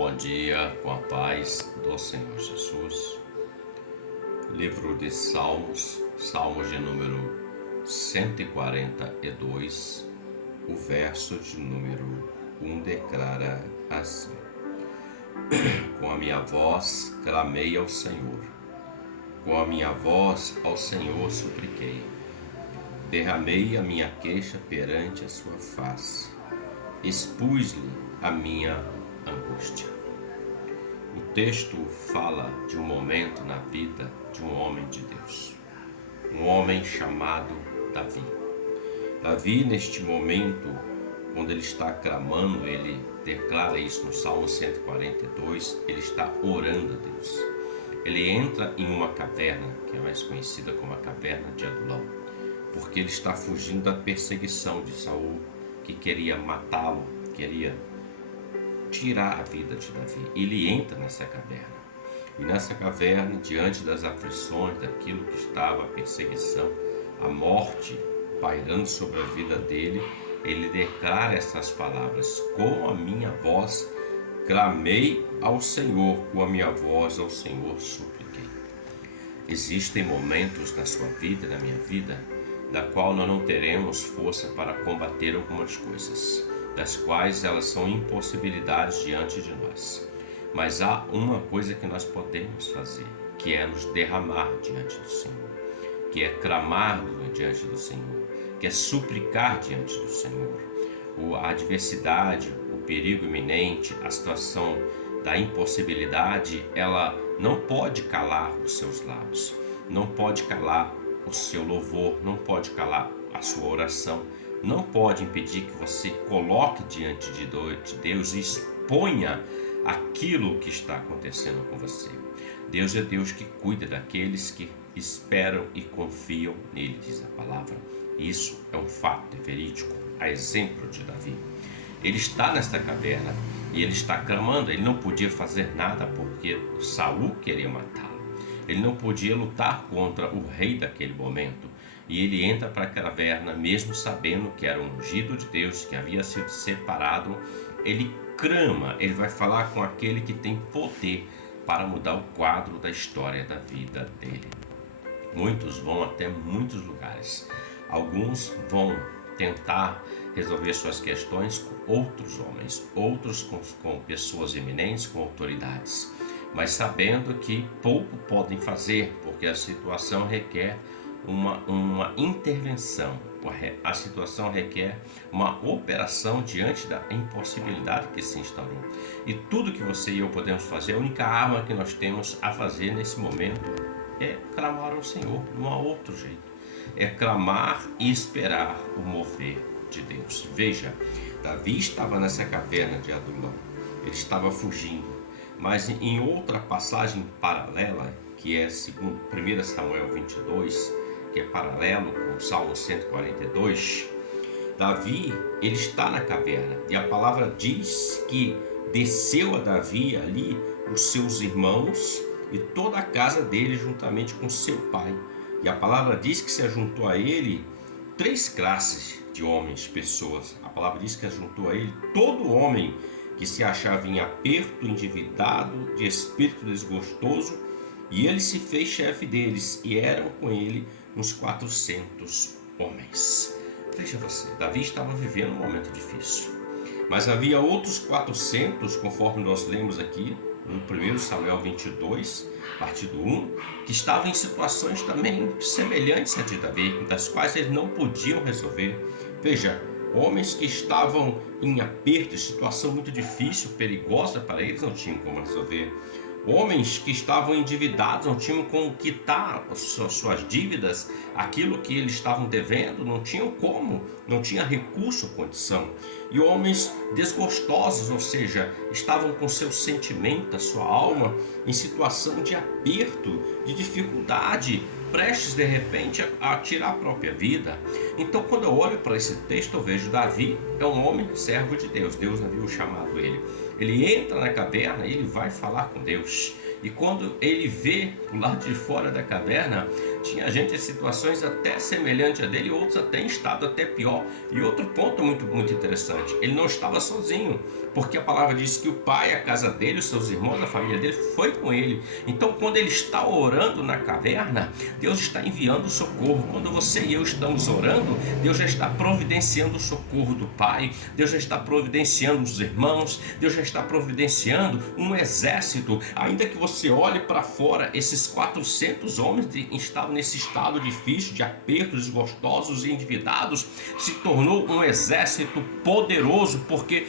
Bom dia, com a paz do Senhor Jesus. Livro de Salmos, Salmos de número 142, o verso de número 1 declara assim: Com a minha voz clamei ao Senhor, com a minha voz ao Senhor supliquei. Derramei a minha queixa perante a sua face, expus-lhe a minha angústia. O texto fala de um momento na vida de um homem de Deus, um homem chamado Davi. Davi, neste momento, quando ele está clamando, ele declara isso no Salmo 142, ele está orando a Deus. Ele entra em uma caverna, que é mais conhecida como a caverna de Adulão, porque ele está fugindo da perseguição de Saul, que queria matá-lo, queria tirar a vida de Davi. Ele entra nessa caverna, e nessa caverna, diante das aflições, daquilo que estava, a perseguição, a morte pairando sobre a vida dele, ele declara essas palavras: com a minha voz clamei ao Senhor, com a minha voz ao Senhor supliquei. Existem momentos na sua vida, na minha vida, da qual nós não teremos força para combater algumas coisas, das quais elas são impossibilidades diante de nós. Mas há uma coisa que nós podemos fazer, que é nos derramar diante do Senhor, que é clamar diante do Senhor, que é suplicar diante do Senhor. A adversidade, o perigo iminente, a situação da impossibilidade, ela não pode calar os seus lábios, não pode calar o seu louvor, não pode calar a sua oração, não pode impedir que você coloque diante de Deus e exponha aquilo que está acontecendo com você. Deus é Deus que cuida daqueles que esperam e confiam nele, diz a palavra. Isso é um fato, é verídico, a exemplo de Davi. Ele está nesta caverna e ele está clamando. Ele não podia fazer nada porque Saul queria matá-lo. Ele não podia lutar contra o rei daquele momento. E ele entra para a caverna, mesmo sabendo que era um ungido de Deus, que havia sido separado. Ele clama, ele vai falar com aquele que tem poder para mudar o quadro da história da vida dele. Muitos vão até muitos lugares. Alguns vão tentar resolver suas questões com outros homens, outros com pessoas eminentes, com autoridades, mas sabendo que pouco podem fazer, porque a situação requer uma intervenção, a situação requer uma operação diante da impossibilidade que se instaurou. E tudo que você e eu podemos fazer, a única arma que nós temos a fazer nesse momento é clamar ao Senhor, não há outro jeito. É clamar e esperar o mover de Deus. Veja, Davi estava nessa caverna de Adulão, ele estava fugindo, mas em outra passagem paralela, que é segundo 1 Samuel 22, que é paralelo com o Salmo 142, Davi, ele está na caverna, e a palavra diz que desceu a Davi ali os seus irmãos e toda a casa dele juntamente com seu pai. E a palavra diz que se ajuntou a ele 3 classes de homens, pessoas. A palavra diz que ajuntou a ele todo homem que se achava em aperto, endividado, de espírito desgostoso, e ele se fez chefe deles, e eram com ele uns 400 homens. Veja você, Davi estava vivendo um momento difícil, mas havia outros 400, conforme nós lemos aqui no 1 Samuel 22, partido 1, que estavam em situações também semelhantes a de Davi, das quais eles não podiam resolver. Veja, homens que estavam em aperto, situação muito difícil, perigosa para eles, não tinham como resolver. Homens que estavam endividados, não tinham como quitar suas dívidas, aquilo que eles estavam devendo, não tinham como, não tinha recurso ou condição. E homens desgostosos, ou seja, estavam com seu sentimento, a sua alma, em situação de aperto, de dificuldade, prestes de repente a tirar a própria vida. Então, quando eu olho para esse texto, eu vejo Davi é um homem servo de Deus. Deus havia chamado ele. Ele entra na caverna e ele vai falar com Deus. E quando ele vê o lado de fora da caverna, tinha gente em situações até semelhantes a dele, outros até em estado até pior. E outro ponto muito interessante, ele não estava sozinho, porque a palavra diz que o pai, a casa dele, os seus irmãos, a família dele foi com ele. Então quando ele está orando na caverna, Deus está enviando socorro. Quando você e eu estamos orando, Deus já está providenciando o socorro do pai, Deus já está providenciando os irmãos, Deus já está providenciando um exército. Ainda que você olhe para fora, esses 400 homens estavam nesse estado difícil, de apertos, desgostosos e endividados, se tornou um exército poderoso, porque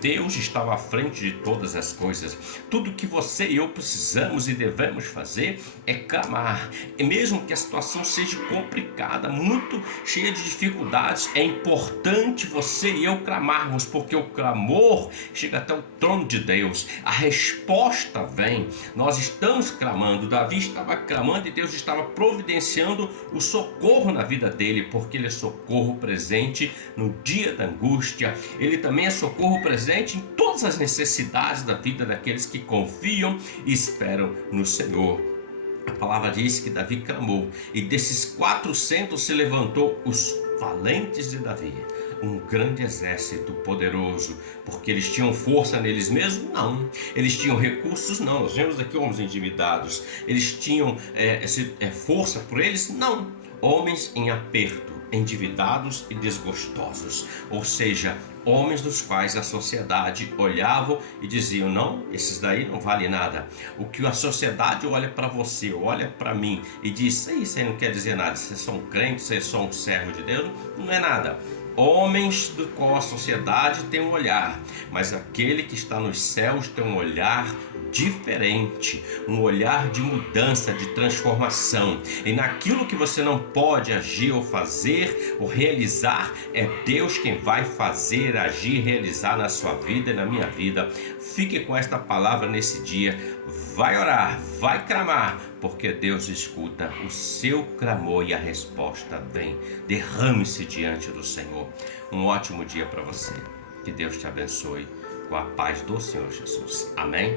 Deus estava à frente de todas as coisas. Tudo que você e eu precisamos e devemos fazer é clamar. E mesmo que a situação seja complicada, muito cheia de dificuldades, é importante você e eu clamarmos, porque o clamor chega até o trono de Deus. A resposta vem. Nós estamos clamando. Davi estava clamando e Deus estava providenciando o socorro na vida dele, porque ele é socorro presente no dia da angústia. Ele também é socorro presente em todas as necessidades da vida daqueles que confiam e esperam no Senhor. A palavra diz que Davi clamou, e desses 400 se levantou os valentes de Davi, um grande exército poderoso, porque eles tinham força neles mesmos? Não. Eles tinham recursos? Não. Nós vemos aqui homens endividados. Eles tinham força por eles? Não. Homens em aperto, endividados e desgostosos, ou seja, homens dos quais a sociedade olhava e diziam: não, esses daí não valem nada. O que a sociedade olha para você, olha para mim e diz: isso aí não quer dizer nada, vocês são crentes, vocês são um servo de Deus, não é nada. Homens do qual a sociedade tem um olhar, mas aquele que está nos céus tem um olhar diferente, um olhar de mudança, de transformação. E naquilo que você não pode agir ou fazer ou realizar, é Deus quem vai fazer, agir, realizar na sua vida e na minha vida. Fique com esta palavra nesse dia. Vai orar, vai clamar, porque Deus escuta o seu clamor e a resposta vem. Derrame-se diante do Senhor. Um ótimo dia para você. Que Deus te abençoe com a paz do Senhor Jesus. Amém?